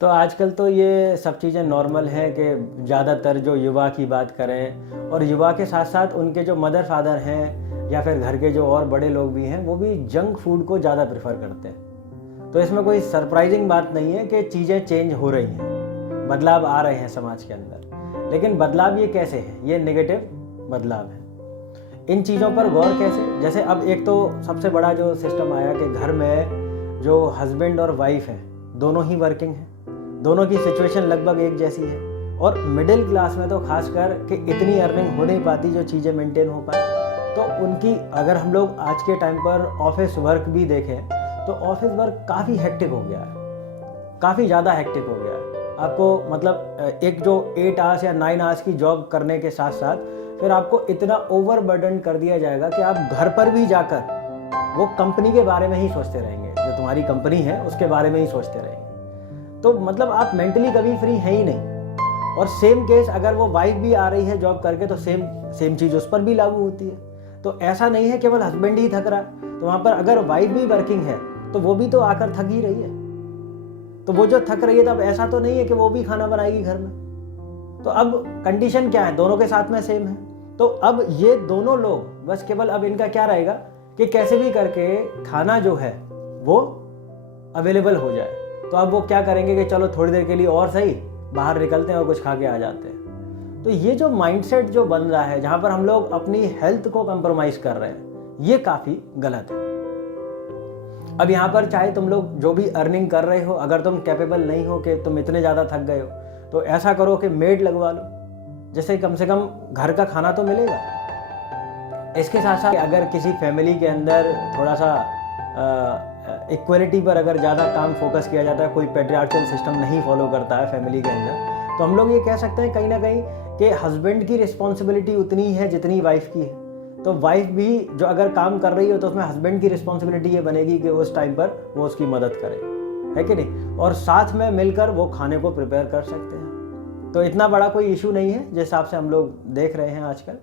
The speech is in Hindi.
तो आजकल तो ये सब चीज़ें नॉर्मल हैं कि ज़्यादातर जो युवा की बात करें और युवा के साथ साथ उनके जो मदर फादर हैं या फिर घर के जो और बड़े लोग भी हैं वो भी जंक फूड को ज़्यादा प्रेफर करते हैं। तो इसमें कोई सरप्राइजिंग बात नहीं है कि चीज़ें चेंज हो रही हैं, बदलाव आ रहे हैं समाज के अंदर। लेकिन बदलाव ये कैसे है? ये नेगेटिव बदलाव है। इन चीज़ों पर गौर कैसे? जैसे अब एक तो सबसे बड़ा जो सिस्टम आया कि घर में जो हस्बैंड और वाइफ हैं दोनों ही वर्किंग हैं, दोनों की सिचुएशन लगभग एक जैसी है और मिडिल क्लास में तो खासकर कि इतनी अर्निंग हो नहीं पाती जो चीज़ें मेंटेन हो पाए। तो उनकी अगर हम लोग आज के टाइम पर ऑफिस वर्क भी देखें तो ऑफिस वर्क काफ़ी हेक्टिक हो गया है, काफ़ी ज़्यादा हेक्टिक हो गया है। आपको मतलब एक जो 8 आवर्स या 9 आवर्स की जॉब करने के साथ साथ फिर आपको इतना ओवरबर्डन कर दिया जाएगा कि आप घर पर भी जाकर वो कंपनी के बारे में ही सोचते रहेंगे, जो तुम्हारी कंपनी है उसके बारे में ही सोचते रहेंगे। तो मतलब आप मेंटली कभी फ्री है ही नहीं। और सेम केस अगर वो वाइफ भी आ रही है जॉब करके तो सेम चीज़ उस पर भी लागू होती है। तो ऐसा नहीं है केवल हस्बैंड ही थक रहा, तो वहाँ पर अगर वाइफ भी वर्किंग है तो वो भी तो आकर थक ही रही है। तो वो जो थक रही है तब ऐसा तो नहीं है कि वो भी खाना बनाएगी घर में। तो अब कंडीशन क्या है? दोनों के साथ में सेम है। तो अब ये दोनों लोग बस केवल अब इनका क्या रहेगा कि कैसे भी करके खाना जो है वो अवेलेबल हो जाए। तो अब वो क्या करेंगे कि चलो थोड़ी देर के लिए और सही बाहर निकलते हैं और कुछ खा के आ जाते हैं। तो ये जो माइंडसेट जो बन रहा है जहाँ पर हम लोग अपनी हेल्थ को कंप्रोमाइज कर रहे हैं, ये काफ़ी गलत है। अब यहाँ पर चाहे तुम लोग जो भी अर्निंग कर रहे हो, अगर तुम कैपेबल नहीं हो कि तुम इतने ज़्यादा थक गए हो तो ऐसा करो कि मेड लगवा लो, जैसे कम से कम घर का खाना तो मिलेगा। इसके साथ साथ अगर किसी फैमिली के अंदर थोड़ा सा इक्वलिटी पर अगर ज़्यादा काम फोकस किया जाता है, कोई पैट्रियार्कल सिस्टम नहीं फॉलो करता है फैमिली के अंदर, तो हम लोग ये कह सकते हैं कहीं ना कहीं कि हस्बैंड की रिस्पॉन्सिबिलिटी उतनी ही है जितनी वाइफ की है। तो वाइफ भी जो अगर काम कर रही हो तो उसमें हस्बैंड की रिस्पॉन्सिबिलिटी ये बनेगी कि उस टाइम पर वो उसकी मदद करे, है कि नहीं? और साथ में मिलकर वो खाने को प्रिपेयर कर सकते हैं। तो इतना बड़ा कोई इशू नहीं है जिस हिसाब से हम लोग देख रहे हैं आजकल।